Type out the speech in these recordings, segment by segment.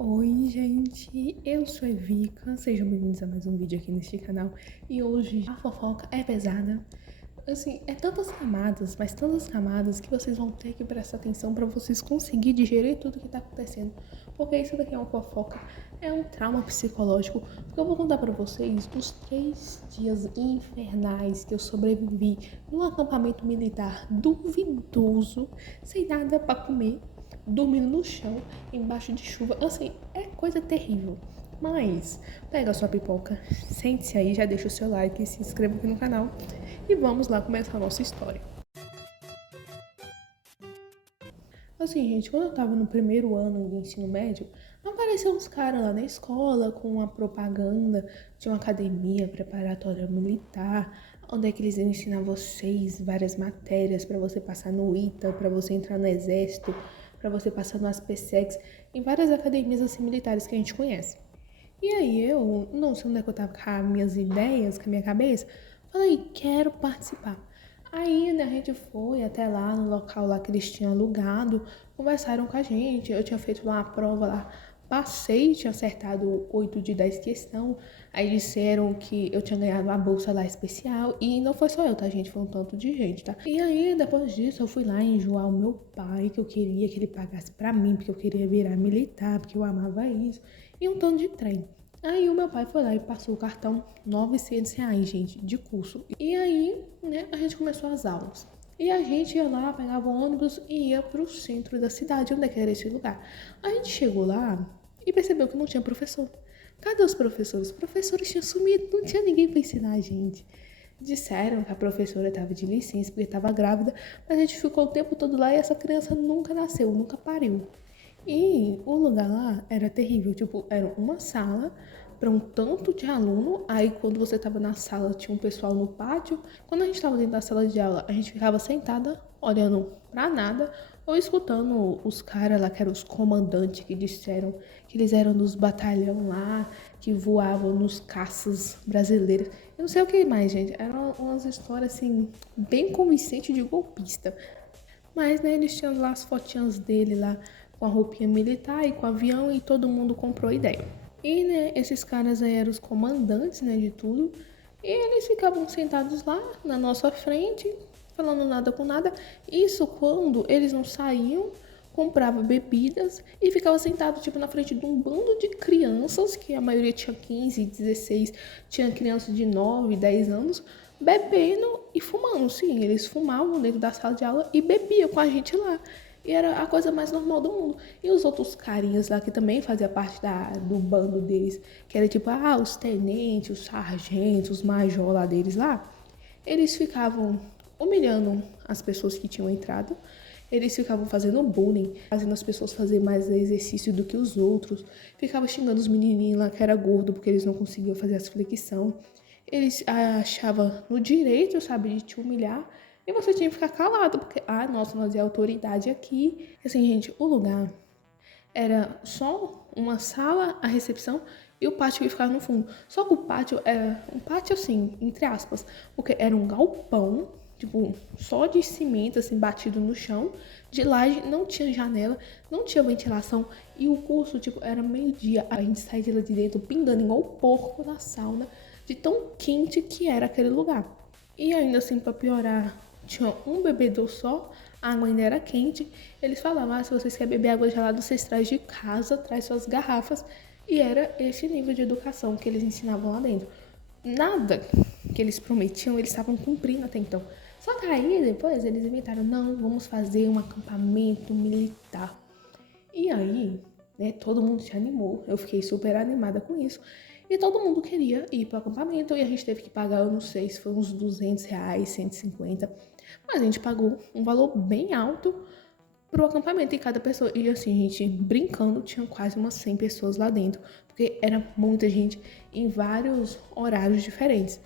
Oi, gente, eu sou a Evika, sejam bem-vindos a mais um vídeo aqui neste canal. E hoje a fofoca é pesada, assim, é tantas camadas, mas tantas camadas que vocês vão ter que prestar atenção para vocês conseguirem digerir tudo que tá acontecendo. Porque isso daqui é uma fofoca, é um trauma psicológico, porque eu vou contar para vocês dos 3 dias infernais que eu sobrevivi num acampamento militar duvidoso, sem nada para comer, dormindo no chão, embaixo de chuva. Assim, é coisa terrível. Mas, pega a sua pipoca, sente-se aí, já deixa o seu like, se inscreva aqui no canal e vamos lá começar a nossa história. Assim, gente, quando eu tava no primeiro ano de ensino médio, apareceram uns caras lá na escola com uma propaganda de uma academia preparatória militar, onde é que eles iam ensinar vocês várias matérias para você passar no ITA, para você entrar no exército, para você passar no ASPSEX, em várias academias assim militares que a gente conhece. E aí eu, não sei onde é que eu tava com as minhas ideias, com a minha cabeça, falei, quero participar. Aí, né, a gente foi até lá no local lá que eles tinham alugado, conversaram com a gente, eu tinha feito uma prova lá, passei, tinha acertado 8 de 10 questão, aí disseram que eu tinha ganhado uma bolsa lá especial, e não foi só eu, tá, gente, foi um tanto de gente, tá? E aí, depois disso, eu fui lá enjoar o meu pai, que eu queria que ele pagasse pra mim, porque eu queria virar militar, porque eu amava isso, e um tanto de trem. Aí o meu pai foi lá e passou o cartão R$ 900, gente, de curso. E aí, né, a gente começou as aulas. E a gente ia lá, pegava o ônibus e ia pro centro da cidade, onde é que era esse lugar. A gente chegou lá e percebeu que não tinha professor. Cadê os professores? Os professores tinham sumido, não tinha ninguém para ensinar a gente. Disseram que a professora estava de licença porque estava grávida, mas a gente ficou o tempo todo lá e essa criança nunca nasceu, nunca pariu. E o lugar lá era terrível, tipo, era uma sala para um tanto de aluno. Aí quando você tava na sala tinha um pessoal no pátio. Quando a gente tava dentro da sala de aula, a gente ficava sentada, olhando pra nada, ou escutando os caras lá, que eram os comandantes, que disseram que eles eram dos batalhão lá, que voavam nos caças brasileiros. Eu não sei o que mais, gente. Eram umas histórias, assim, bem convincentes de golpista. Mas, né, eles tinham lá as fotinhas dele lá com a roupinha militar e com o avião e todo mundo comprou ideia. E, né, esses caras aí eram os comandantes, né, de tudo. E eles ficavam sentados lá na nossa frente, falando nada com nada. Isso quando eles não saíam, comprava bebidas e ficava sentado, tipo, na frente de um bando de crianças, que a maioria tinha 15, 16, tinha crianças de 9, 10 anos, bebendo e fumando. Sim, eles fumavam dentro da sala de aula e bebiam com a gente lá. E era a coisa mais normal do mundo. E os outros carinhas lá que também faziam parte do bando deles, que era tipo, os tenentes, os sargentos, os major lá deles lá, eles ficavam humilhando as pessoas que tinham entrado. Eles ficavam fazendo bullying, fazendo as pessoas fazer mais exercício do que os outros. Ficavam xingando os menininhos lá que era gordo porque eles não conseguiam fazer as flexão. Eles achavam no direito, sabe, de te humilhar. E você tinha que ficar calado, porque, nossa, nós é autoridade aqui. Assim, gente, o lugar era só uma sala, a recepção e o pátio que ficava no fundo. Só que o pátio era um pátio assim, entre aspas, porque era um galpão, tipo, só de cimento assim batido no chão, de laje, não tinha janela, não tinha ventilação e o curso, tipo, era meio-dia. A gente saía de lá de dentro pingando igual porco na sauna, de tão quente que era aquele lugar. E ainda assim, para piorar, tinha um bebedor só, a água ainda era quente. Eles falavam, se vocês querem beber água gelada, vocês trazem de casa, traz suas garrafas. E era esse nível de educação que eles ensinavam lá dentro. Nada que eles prometiam, eles estavam cumprindo até então. Só que aí, depois, eles inventaram, não, vamos fazer um acampamento militar. E aí, né, todo mundo se animou, eu fiquei super animada com isso. E todo mundo queria ir para o acampamento e a gente teve que pagar, eu não sei se foi uns R$ 200, 150. Mas a gente pagou um valor bem alto pro acampamento e cada pessoa. E assim, gente, brincando, tinha quase umas 100 pessoas lá dentro. Porque era muita gente em vários horários diferentes.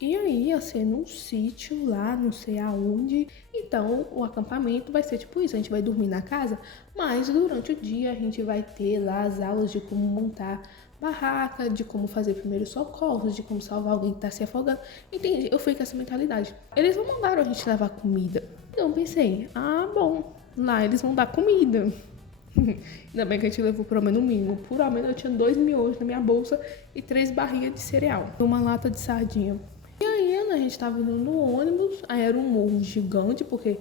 E aí ia ser num sítio lá, não sei aonde. Então o acampamento vai ser tipo isso, a gente vai dormir na casa, mas durante o dia a gente vai ter lá as aulas de como montar barraca, de como fazer primeiros socorros, de como salvar alguém que tá se afogando. Entende? Eu fui com essa mentalidade. Eles não mandaram a gente levar comida. Então eu pensei, bom, lá eles vão dar comida. Ainda bem que a gente levou pelo menos o mínimo. Por ao menos eu tinha 2 miojos na minha bolsa e 3 barrinhas de cereal. Uma lata de sardinha. E aí, né, a gente tava indo no ônibus, aí era um morro gigante, porque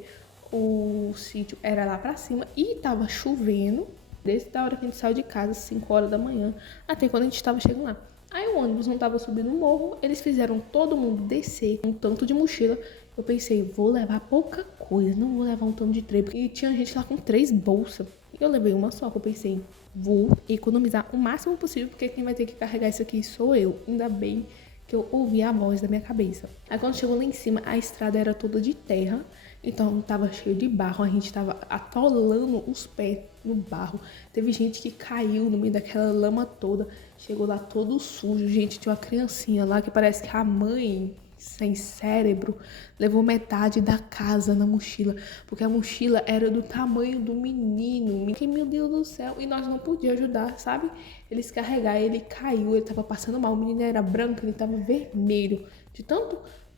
o sítio era lá pra cima e tava chovendo. Desde a hora que a gente saiu de casa, 5 horas da manhã, até quando a gente tava chegando lá. Aí o ônibus não tava subindo o morro, eles fizeram todo mundo descer um tanto de mochila. Eu pensei, vou levar pouca coisa, não vou levar um tanto de trem. E tinha gente lá com 3 bolsas. Eu levei uma só, que eu pensei, vou economizar o máximo possível, porque quem vai ter que carregar isso aqui sou eu. Ainda bem que eu ouvi a voz da minha cabeça. Aí quando chegou lá em cima, a estrada era toda de terra, então tava cheio de barro, a gente tava atolando os pés no barro. Teve gente que caiu no meio daquela lama toda, chegou lá todo sujo. Gente, tinha uma criancinha lá que parece que a mãe, sem cérebro, levou metade da casa na mochila, porque a mochila era do tamanho do menino. Que, meu Deus do céu, e nós não podíamos ajudar, sabe? Eles carregaram, ele caiu, ele tava passando mal. O menino era branco, ele tava vermelho, de tanto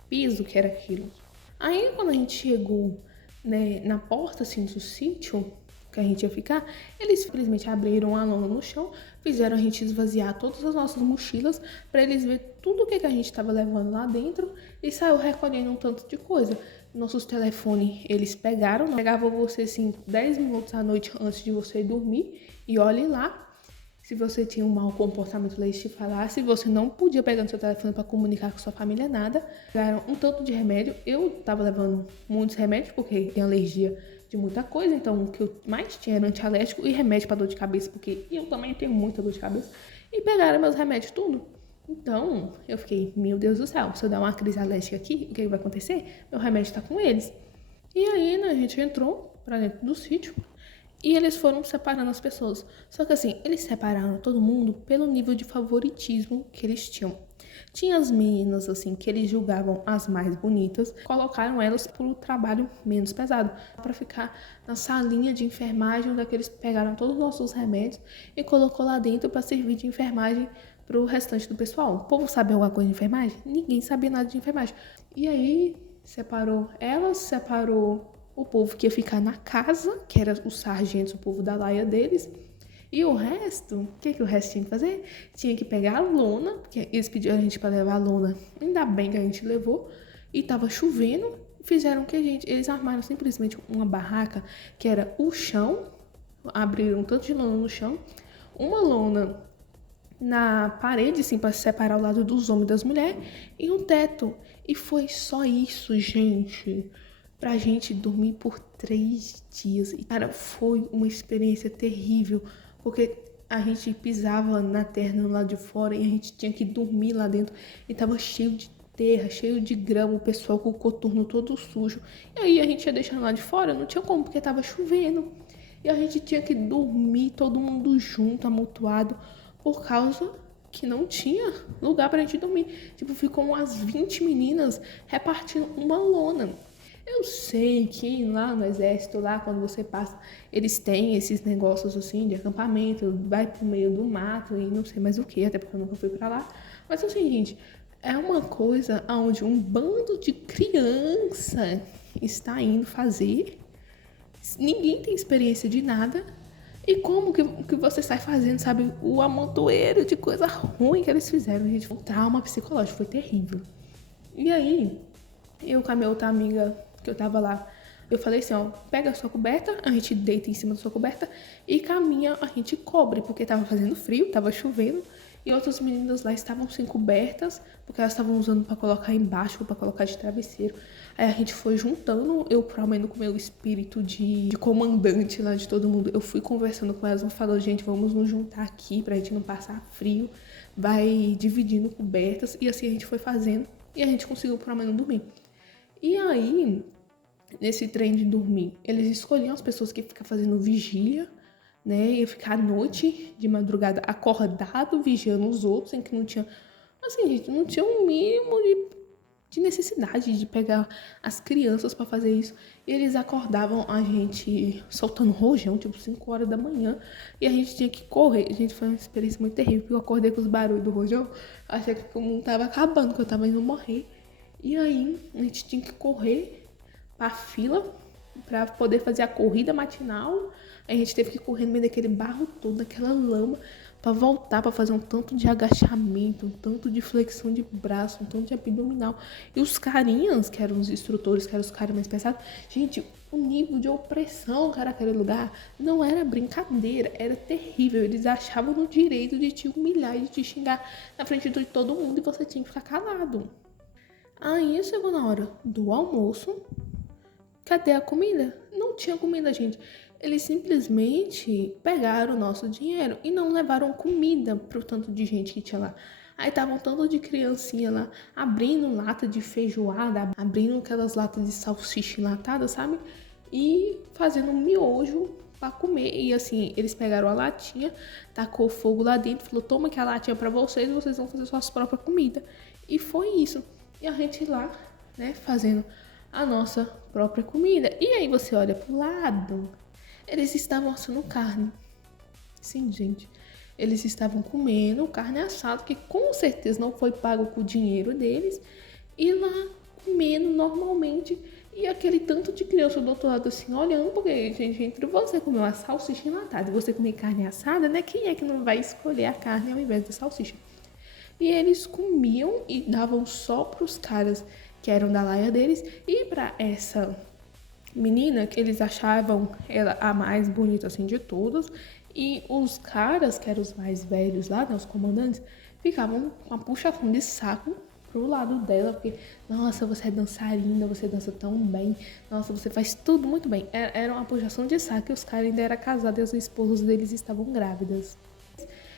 piso que era aquilo. Aí, quando a gente chegou, né, na porta, assim, do sítio que a gente ia ficar, eles simplesmente abriram a lona no chão, fizeram a gente esvaziar todas as nossas mochilas para eles verem tudo o que a gente estava levando lá dentro e saiu recolhendo um tanto de coisa. Nossos telefones eles pegavam você assim 10 minutos à noite antes de você dormir e olhe lá. Se você tinha um mau comportamento, eles te falaram. Se você não podia pegar no seu telefone para comunicar com sua família, nada. Pegaram um tanto de remédio. Eu tava levando muitos remédios, porque tinha alergia de muita coisa. Então, o que eu mais tinha era antialérgico e remédio para dor de cabeça, porque eu também tenho muita dor de cabeça. E pegaram meus remédios tudo. Então, eu fiquei, meu Deus do céu, se eu dar uma crise alérgica aqui, o que vai acontecer? Meu remédio tá com eles. E aí, né, a gente entrou pra dentro do sítio. E eles foram separando as pessoas. Só que assim, eles separaram todo mundo pelo nível de favoritismo que eles tinham. Tinha as meninas, assim, que eles julgavam as mais bonitas, colocaram elas pro trabalho menos pesado, para ficar na salinha de enfermagem, onde eles pegaram todos os nossos remédios e colocou lá dentro para servir de enfermagem pro restante do pessoal. O povo sabe alguma coisa de enfermagem? Ninguém sabia nada de enfermagem. E aí, separou elas, separou o povo que ia ficar na casa, que era os sargentos, o povo da laia deles. E o resto, o que o resto tinha que fazer? Tinha que pegar a lona, porque eles pediram a gente para levar a lona. Ainda bem que a gente levou. E tava chovendo. Fizeram que eles armaram simplesmente uma barraca, que era o chão. Abriram um tanto de lona no chão. Uma lona na parede, assim, para separar o lado dos homens e das mulheres. E um teto. E foi só isso, gente. Pra gente dormir por 3 dias. E, cara, foi uma experiência terrível, porque a gente pisava na terra no lado de fora e a gente tinha que dormir lá dentro. E tava cheio de terra, cheio de grama, o pessoal com o coturno todo sujo. E aí a gente ia deixando lá de fora, não tinha como, porque tava chovendo. E a gente tinha que dormir todo mundo junto, amontoado, por causa que não tinha lugar pra gente dormir. Tipo, ficou umas 20 meninas repartindo uma lona. Eu sei que lá no exército, lá quando você passa, eles têm esses negócios assim de acampamento, vai pro meio do mato e não sei mais o que, até porque eu nunca fui pra lá. Mas assim, gente, é uma coisa onde um bando de criança está indo fazer. Ninguém tem experiência de nada. E como que você sai fazendo, sabe? O amontoeiro de coisa ruim que eles fizeram, gente. O trauma psicológico foi terrível. E aí, eu com a minha outra amiga que eu tava lá, eu falei assim, ó, pega a sua coberta, a gente deita em cima da sua coberta e caminha, a gente cobre, porque tava fazendo frio, tava chovendo, e outras meninas lá estavam sem cobertas, porque elas estavam usando pra colocar embaixo, ou pra colocar de travesseiro. Aí a gente foi juntando, eu provavelmente com o meu espírito de comandante lá de todo mundo, eu fui conversando com elas, eu falando, gente, vamos nos juntar aqui pra gente não passar frio, vai dividindo cobertas, e assim a gente foi fazendo, e a gente conseguiu provavelmente dormir. E aí, nesse trem de dormir, eles escolhiam as pessoas que ficam fazendo vigília, né? Ia ficar à noite, de madrugada, acordado, vigiando os outros, em que não tinha... Assim, gente, não tinha um mínimo de necessidade de pegar as crianças pra fazer isso. E eles acordavam a gente soltando rojão, tipo 5 horas da manhã, e a gente tinha que correr. Gente, foi uma experiência muito terrível, porque eu acordei com os barulhos do rojão, achei que o mundo tava acabando, que eu tava indo morrer. E aí, a gente tinha que correr pra fila pra poder fazer a corrida matinal A gente teve que correr no meio daquele barro todo, daquela lama, pra voltar, pra fazer um tanto de agachamento, um tanto de flexão de braço, um tanto de abdominal. E os carinhas, que eram os instrutores, que eram os caras mais pesados, gente, o nível de opressão que era aquele lugar não era brincadeira, era terrível. Eles achavam no direito de te humilhar e de te xingar na frente de todo mundo e você tinha que ficar calado. Aí chegou na hora do almoço. Cadê a comida? Não tinha comida, gente. Eles simplesmente pegaram o nosso dinheiro e não levaram comida pro tanto de gente que tinha lá. Aí tava um tanto de criancinha lá, abrindo lata de feijoada, abrindo aquelas latas de salsicha enlatada, sabe? E fazendo um miojo pra comer. E assim, eles pegaram a latinha, tacou fogo lá dentro, falou, toma que a latinha pra vocês, vocês vão fazer suas próprias comidas. E foi isso. E a gente lá, né, fazendo a nossa própria comida. E aí você olha pro lado, eles estavam assando carne. Sim, gente. Eles estavam comendo carne assada, que com certeza não foi pago com o dinheiro deles. E lá comendo normalmente. E aquele tanto de criança do outro lado assim, olhando, porque, gente, entre você comer uma salsicha enlatada e você comer carne assada, né? Quem é que não vai escolher a carne ao invés da salsicha? E eles comiam e davam só pros caras que eram da laia deles e pra essa menina que eles achavam ela a mais bonita assim de todas. E os caras, que eram os mais velhos lá, né, os comandantes, ficavam com a puxação de saco pro lado dela, porque, nossa, você é dançarina, você dança tão bem, nossa, você faz tudo muito bem. Era uma puxação de saco e os caras ainda eram casados e as esposas deles estavam grávidas.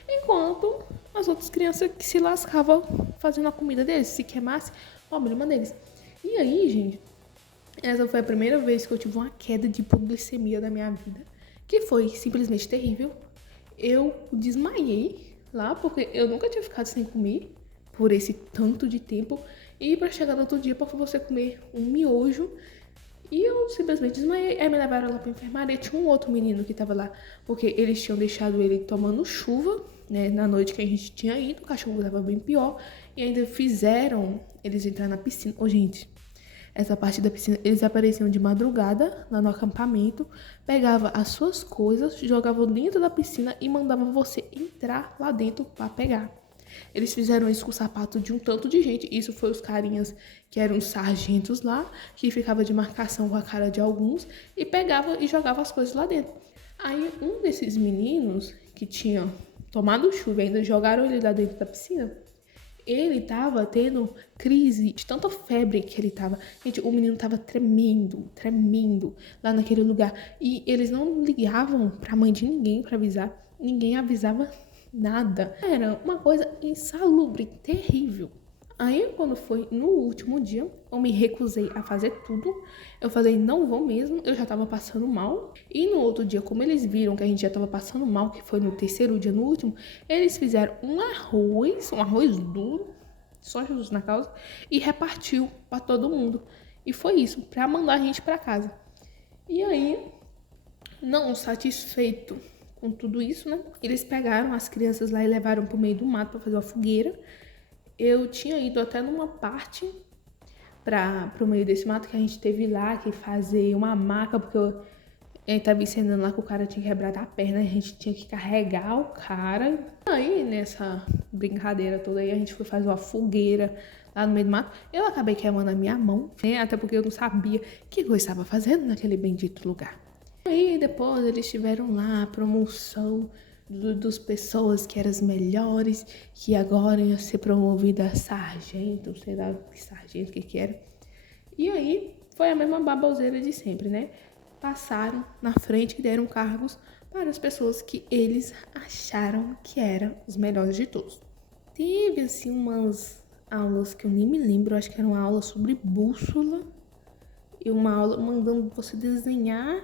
Enquanto as outras crianças que se lascavam fazendo a comida deles, se queimasse, o problema deles. E aí, gente, essa foi a primeira vez que eu tive uma queda de hipoglicemia da minha vida, que foi simplesmente terrível. Eu desmaiei lá, porque eu nunca tinha ficado sem comer por esse tanto de tempo. E para chegar no outro dia, para você comer um miojo, e eu simplesmente desmaiei. Aí me levaram lá pra enfermaria. Tinha um outro menino que tava lá, porque eles tinham deixado ele tomando chuva, né, na noite que a gente tinha ido. O cachorro tava bem pior. E ainda fizeram eles entrar na piscina. Ô, gente, essa parte da piscina, eles apareciam de madrugada lá no acampamento, pegava as suas coisas, jogavam dentro da piscina e mandavam você entrar lá dentro pra pegar. Eles fizeram isso com o sapato de um tanto de gente. Isso foi os carinhas que eram os sargentos lá, que ficava de marcação com a cara de alguns e pegava e jogava as coisas lá dentro. Aí um desses meninos que tinha tomado chuva e ainda jogaram ele lá dentro da piscina, ele tava tendo crise de tanta febre que ele tava. Gente, o menino tava tremendo lá naquele lugar. E eles não ligavam pra mãe de ninguém pra avisar. Ninguém avisava nada. Era uma coisa insalubre, terrível. Aí, quando foi no último dia, eu me recusei a fazer tudo. Eu falei, não vou mesmo, eu já tava passando mal. E no outro dia, como eles viram que a gente já tava passando mal, que foi no terceiro dia, no último, eles fizeram um arroz duro, só Jesus na causa, e repartiu pra todo mundo. E foi isso, pra mandar a gente pra casa. E aí, não satisfeito com tudo isso, né? Eles pegaram as crianças lá e levaram pro meio do mato pra fazer uma fogueira. Eu tinha ido até numa parte pro meio desse mato que a gente teve lá que fazer uma maca, porque eu tava ensinando lá que o cara tinha quebrado a perna, a gente tinha que carregar o cara. Aí, nessa brincadeira toda aí, a gente foi fazer uma fogueira lá no meio do mato. Eu acabei queimando a minha mão, né? Até porque eu não sabia o que eu estava fazendo naquele bendito lugar. Aí, depois, eles tiveram lá a promoção dos pessoas que eram as melhores, que agora ia ser promovida a sargento, sei lá que sargento, o que era. E aí, foi a mesma baboseira de sempre, né? Passaram na frente e deram cargos para as pessoas que eles acharam que eram os melhores de todos. Teve, assim, umas aulas que eu nem me lembro, acho que era uma aula sobre bússola e uma aula mandando você desenhar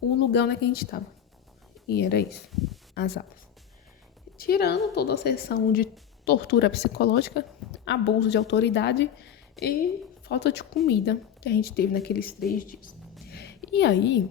o lugar onde é que a gente estava. E era isso, as aulas. Tirando toda a sessão de tortura psicológica, abuso de autoridade e falta de comida que a gente teve naqueles 3 dias. E aí,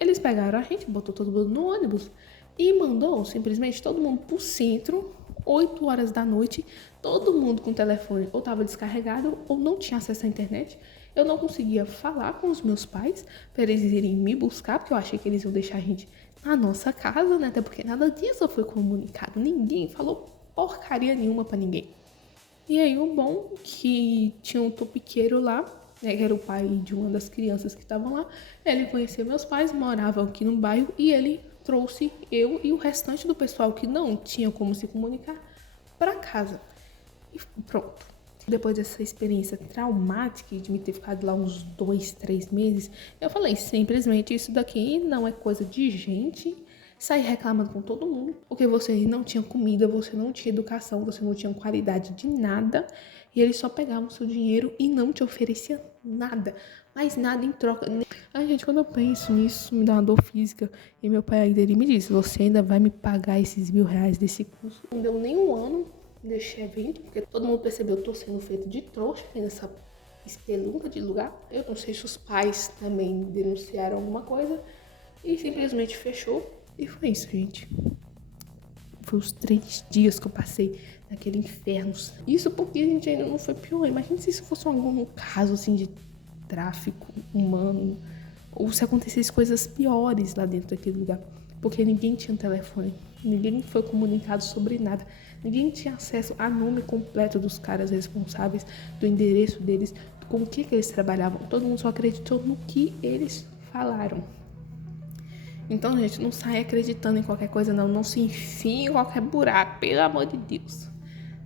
eles pegaram a gente, botou todo mundo no ônibus e mandou simplesmente todo mundo pro centro, 8 horas da noite, todo mundo com o telefone ou estava descarregado ou não tinha acesso à internet. Eu não conseguia falar com os meus pais para eles irem me buscar, porque eu achei que eles iam deixar a gente na nossa casa, né? Até porque nada disso foi comunicado. Ninguém falou porcaria nenhuma para ninguém. E aí o bom que tinha um topiqueiro lá, né, que era o pai de uma das crianças que estavam lá. Ele conhecia meus pais, moravam aqui no bairro e ele trouxe eu e o restante do pessoal que não tinha como se comunicar para casa. E pronto. Depois dessa experiência traumática de me ter ficado lá uns 2, 3 meses, eu falei, simplesmente isso daqui não é coisa de gente sair reclamando com todo mundo, porque você não tinha comida, você não tinha educação, você não tinha qualidade de nada, e eles só pegavam seu dinheiro e não te ofereciam nada, mas nada em troca. Ai, gente, quando eu penso nisso, me dá uma dor física. E meu pai ainda ele me disse, você ainda vai me pagar esses R$ 1.000 desse curso? Não deu nem um ano deste evento, porque todo mundo percebeu que eu tô sendo feito de trouxa nessa espelunca de lugar. Eu não sei se os pais também denunciaram alguma coisa, e simplesmente fechou. E foi isso, gente. Foi os 3 dias que eu passei naquele inferno. Isso porque a gente ainda não foi pior. Imagina se isso fosse algum caso assim de tráfico humano, ou se acontecesse coisas piores lá dentro daquele lugar. Porque ninguém tinha telefone, ninguém foi comunicado sobre nada, ninguém tinha acesso ao nome completo dos caras responsáveis, do endereço deles, com o que eles trabalhavam. Todo mundo só acreditou no que eles falaram. Então, gente, não saia acreditando em qualquer coisa, não. Não se enfie em qualquer buraco, pelo amor de Deus.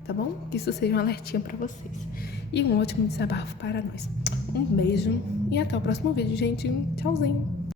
Tá bom? Que isso seja um alertinha pra vocês. E um ótimo desabafo para nós. Um beijo e até o próximo vídeo, gente. Tchauzinho.